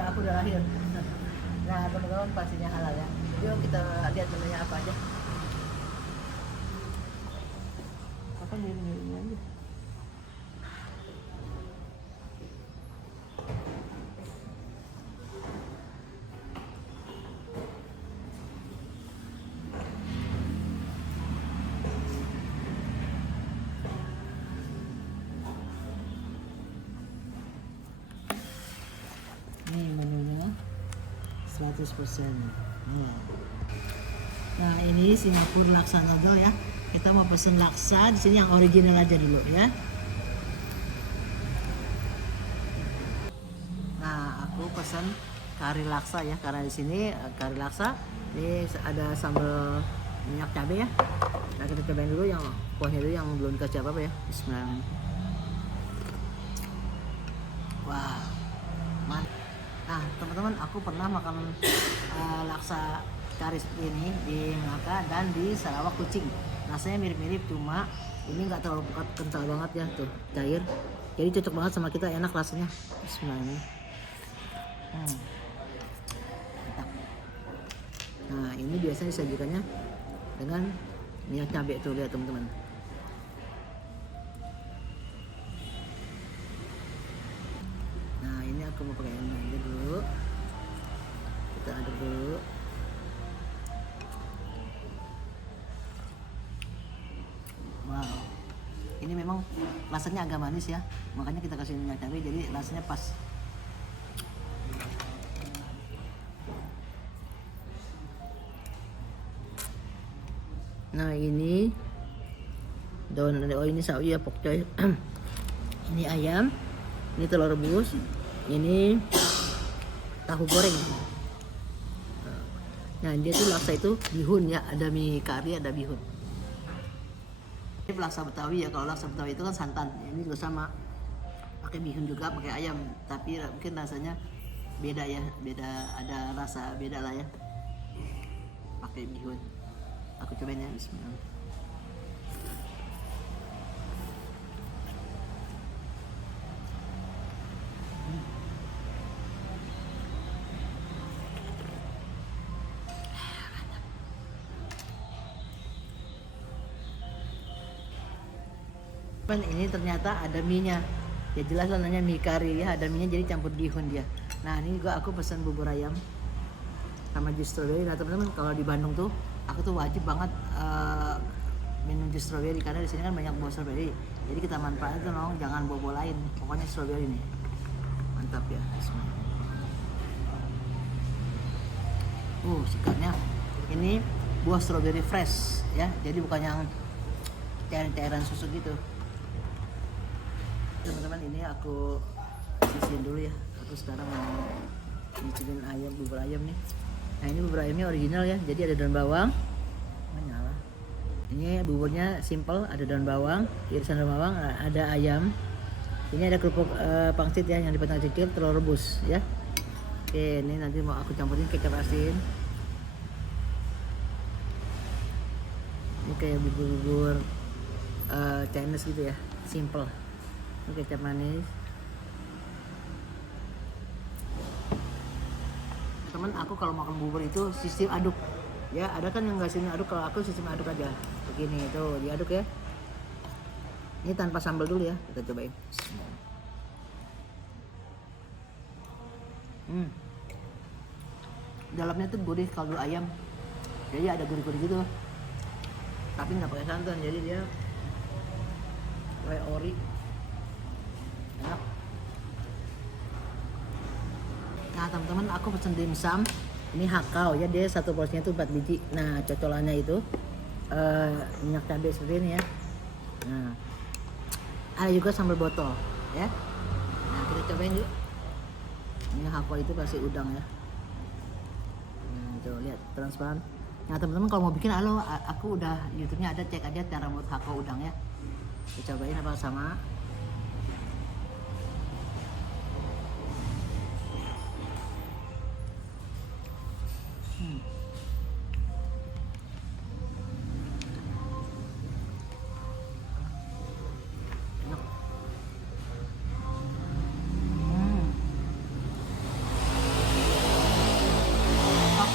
aku udah lahir. Nah teman-teman pastinya halal ya. Yuk kita lihat menunya apa aja. Apa ini aja. Ini menunya 100%. Nah ini Singapura laksa noodle ya. Kita mau pesen laksa di sini yang original aja dulu ya. Nah aku pesen kari laksa ya, karena di sini kari laksa ini ada sambal minyak cabai ya. Nah kita cobain dulu yang kuahnya dulu yang belum dikasih apa-apa ya. Bismillahirrahmanirrahim. Wah, mantap. Nah teman-teman, aku pernah makan laksa kari seperti ini di Melaka dan di Sarawak Kucing. Rasanya mirip-mirip, cuma ini nggak terlalu kental banget ya, tuh cair. Jadi cocok banget sama kita, enak rasanya. Bismillahirrahmanirrahim. Mantap. Nah ini biasanya disajikannya dengan minyak cabai tuh, lihat teman-teman. Nah ini aku mau pakai ini aja dulu. Kita aduk dulu. Wow, ini memang rasanya agak manis ya, makanya kita kasih minyak cabai jadi rasanya pas. Nah ini daun, oh ini sawi ya pokcoy. Ini ayam, ini telur rebus, ini tahu goreng. Nah dia tuh laksa itu bihun ya, ada mie kari, ada bihun. Ini laksa Betawi ya, kalau laksa Betawi itu kan santan, ini juga sama, pakai bihun juga, pakai ayam, tapi mungkin rasanya beda ya, beda, ada rasa beda lah ya, pakai bihun. Aku cobain ya, bismillah. Ini ternyata ada mie-nya ya, jelas lah namanya mie kari ya, ada mie-nya jadi campur bihun dia. Nah ini juga aku pesan bubur ayam sama jus strawberry. Nah teman-teman, kalau di Bandung tuh aku tuh wajib banget minum jus strawberry karena di sini kan banyak buah strawberry, jadi kita manfaatin tuh dong, jangan bawa lain, pokoknya strawberry nih mantap ya. Sikatnya ini buah strawberry fresh ya, jadi bukan yang cairan-cairan susu gitu. Teman-teman, ini aku sisihin dulu ya, aku sekarang mau nyicipin ayam, bubur ayam nih. Nah ini bubur ayamnya original ya, jadi ada daun bawang, nyala. Ini buburnya simple, ada daun bawang, irisan daun bawang, ada ayam. Ini ada kerupuk pangsit ya yang dipotong kecil, telur rebus ya. Oke, ini nanti mau aku campurin kecap asin. Ini kayak bubur-bubur Chinese gitu ya, simple. Ini kecap manis. Teman, aku kalau makan bubur itu sistem aduk ya, ada kan yang nggak sistem aduk, kalau aku sistem aduk aja begini, itu diaduk ya. Ini tanpa sambal dulu ya, kita cobain. Dalamnya tuh gurih kaldu ayam, jadi ada gurih-gurih gitu, tapi nggak pakai santan, jadi dia kayak ori, enak. Nah teman-teman, aku pesen dimsum ini hakau ya, dia satu porsinya tuh 4 biji. Nah cocolannya itu minyak cabai seperti ini ya. Nah ada juga sambal botol ya. Nah kita cobain yuk. Ini hakau itu kasih udang ya. Tuh lihat transparan. Nah teman-teman, kalau mau bikin, aku udah YouTube-nya ada, cek aja cara buat hakau udang ya. Kita cobain apa sama.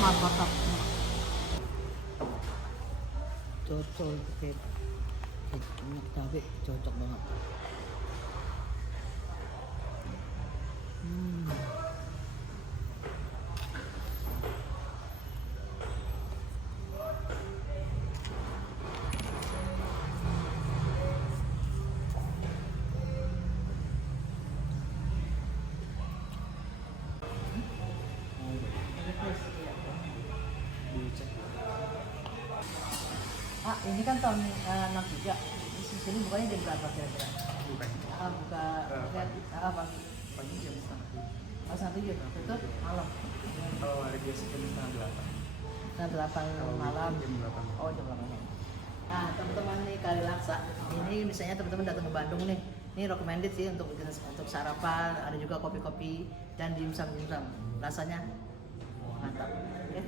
mantap. Cocok pakai minyak cabai, cocok banget. Ini kan tahun 63. Di sini bukanya jam berapa kira-kira? Buka pagi. Pagi jam setengah tujuh. Oh, 1 jam. Tutup malam. Kalau hari biasa jam setengah delapan. Setengah 8 malam. Jam 8. Oh, jam 8 malam. Nah, teman-teman nih Kali Laksa. Ini misalnya teman-teman datang ke Bandung nih. Ini recommended sih untuk sarapan, ada juga kopi-kopi dan dimsum. Rasanya mantap. Oke.